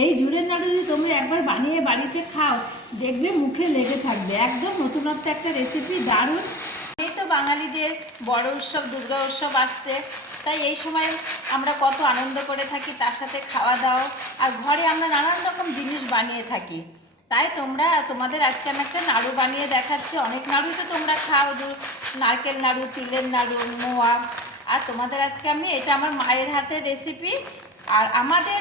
এই ঝুড়ের নাড়ু যদি তুমি একবার বানিয়ে বাড়িতে খাও, দেখবে মুখে লেগে থাকবে। একদম নতুনত্ব একটা রেসিপি দারুণ। এই তো বাঙালিদের বড় উৎসব, দুর্গা উৎসব আসছে। তাই এই সময় আমরা কত আনন্দ করে থাকি, তার সাথে খাওয়া দাওয়া। আর ঘরে আমরা নানান রকম জিনিস বানিয়ে থাকি। তাই তোমরা, তোমাদের আজকে আমি একটা নাড়ু বানিয়ে দেখাচ্ছি। অনেক নাড়ুই তো তোমরা খাও নারকেল নাড়ু, তিলের নাড়ু, মোয়া। আর তোমাদের আজকে আমি, এটা আমার মায়ের হাতের রেসিপি আর আমাদের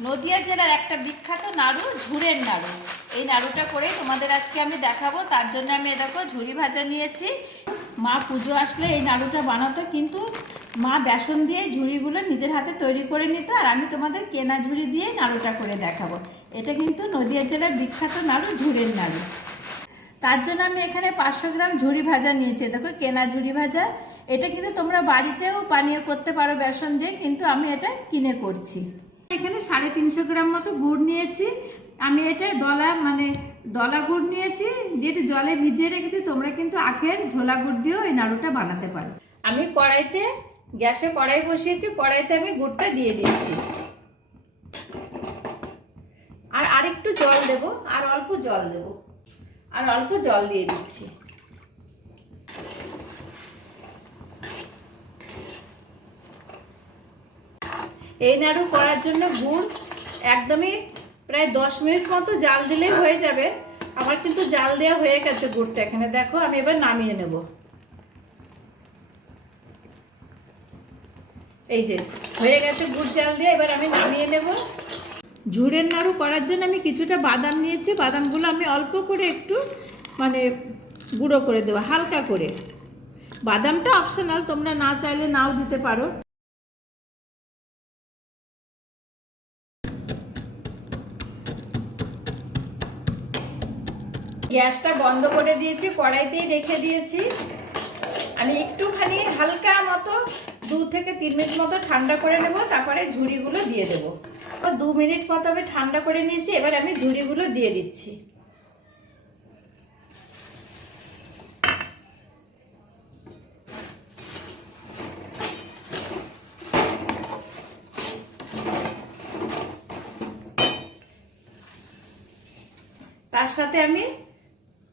নদিয়া জেলার একটা বিখ্যাত নাড়ু, ঝুড়ের নাড়ু। এই নাড়ুটা করেই তোমাদের আজকে আমি দেখাবো। তার জন্য আমি দেখো, ঝুড়ি ভাজা নিয়েছি। মা পুজো আসলে এই নাড়ুটা বানাতো, কিন্তু মা বেসন দিয়ে ঝুড়িগুলো নিজের হাতে তৈরি করে নিত, আর আমি তোমাদের কেনা ঝুড়ি দিয়ে নাড়ুটা করে দেখাবো। এটা কিন্তু নদিয়া জেলার বিখ্যাত নাড়ু, ঝুড়ের নাড়ু। তার জন্য আমি এখানে পাঁচশো গ্রাম ঝুড়ি ভাজা নিয়েছি। দেখো, কেনা ঝুড়ি ভাজা। এটা কিন্তু তোমরা বাড়িতেও পানীয় করতে পারো বেসন দিয়ে, কিন্তু আমি এটা কিনে করছি। এখানে সাড়ে তিনশো গ্রাম মতো গুড় নিয়েছি। আমি এটা দলা মানে দলা গুড় নিয়েছি, যেটা জলে ভিজিয়ে রেখেছি, তোমরা কিন্তু আখের ঝোলা গুড় দিয়েও এই নাড়ুটা বানাতে পারো। আমি কড়াইতে, গ্যাসে কড়াই বসিয়েছি, কড়াইতে আমি গুড়টা দিয়ে দিয়েছি। আর আরেকটু জল দেব, আর অল্প জল দেব। আর অল্প জল দিয়ে দিচ্ছি। এই নাড়ু করার জন্য গুড় একদমই প্রায় দশ মিনিট মতো জাল দিলেই হয়ে যাবে। আমার কিন্তু জাল দেওয়া হয়ে গেছে গুড়টা এখানে। দেখো, আমি এবার নামিয়ে নেব। এই যে, হয়ে গেছে গুড় জাল দিয়ে, এবার আমি নামিয়ে নেব। ঝুড়ের নাড়ু করার জন্য আমি কিছুটা বাদাম নিয়েছি। বাদামগুলো আমি অল্প করে একটু মানে গুঁড়ো করে দেবো, হালকা করে। বাদামটা অপশনাল তোমরা না চাইলে নাও দিতে পারো। গ্যাসটা বন্ধ করে দিয়েছি, কড়াইতেই রেখে দিয়েছি। আমি একটুখানি হালকা মতো দু থেকে তিন মিনিট মতো ঠান্ডা করে নেব, তারপরে ঝুড়িগুলো দিয়ে দেবো। দু মিনিট মতো আমি ঠান্ডা করে নিয়েছি, এবার আমি ঝুড়িগুলো দিয়ে দিচ্ছি। তার সাথে আমি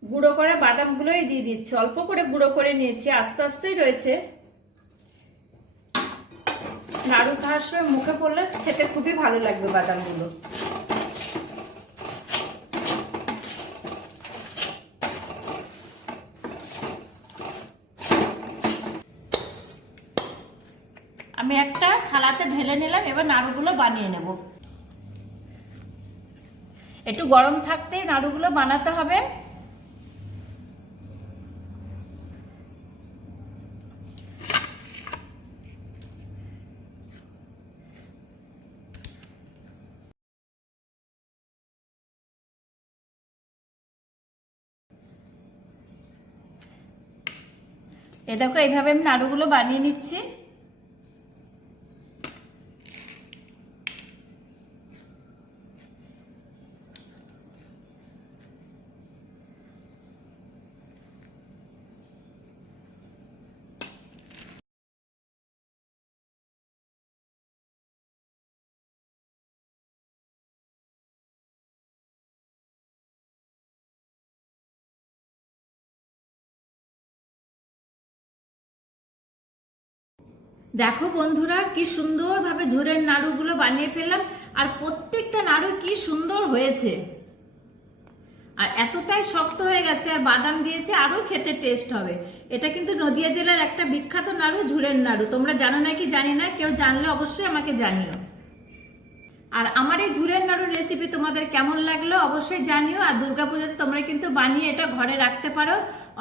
গুঁড়ো করা বাদামগুলোই দিয়ে দিচ্ছি। অল্প করে গুঁড়ো করে নিয়েছি, আস্তে আস্তেই রয়েছে। নাড়ু খাওয়ার সময় মুখে পড়লে খেতে খুবই ভালো লাগবে বাদামগুলো। আমি একটা থালাতে ঢেলে নিলাম, এবার নাড়ুগুলো বানিয়ে নেব। একটু গরম থাকতেই নাড়ুগুলো বানাতে হবে। এ দেখো এইভাবে আমি নাড়ুগুলো বানিয়ে নিচ্ছি। দেখো বন্ধুরা, কি সুন্দরভাবে ঝুড়ের নাড়ুগুলো বানিয়ে ফেললাম, আর প্রত্যেকটা নাড়ু কি সুন্দর হয়েছে। আর এতটাই শক্ত হয়ে গেছে, আর বাদাম দিয়েছে, আরও খেতে টেস্ট হবে। এটা কিন্তু নদিয়া জেলার একটা বিখ্যাত নাড়ু, ঝুড়ের নাড়ু। তোমরা জানো নাকি জানি না, কেউ জানলে অবশ্যই আমাকে জানিও। আর আমার এই ঝুড়ের নাড়ুর রেসিপি তোমাদের কেমন লাগল অবশ্যই জানিও, আর দুর্গাপূজাতে তোমরা কিন্তু বানিয়ে এটা ঘরে রাখতে পারো।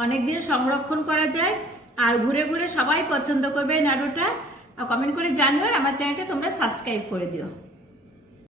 অনেকদিন সংরক্ষণ করা যায়, আর ঘুরে ঘুরে সবাই পছন্দ করবে এই নাড়ুটা। আর কমেন্ট করে জানিও আর আমার চ্যানেলটা তোমরা সাবস্ক্রাইব করে দিও।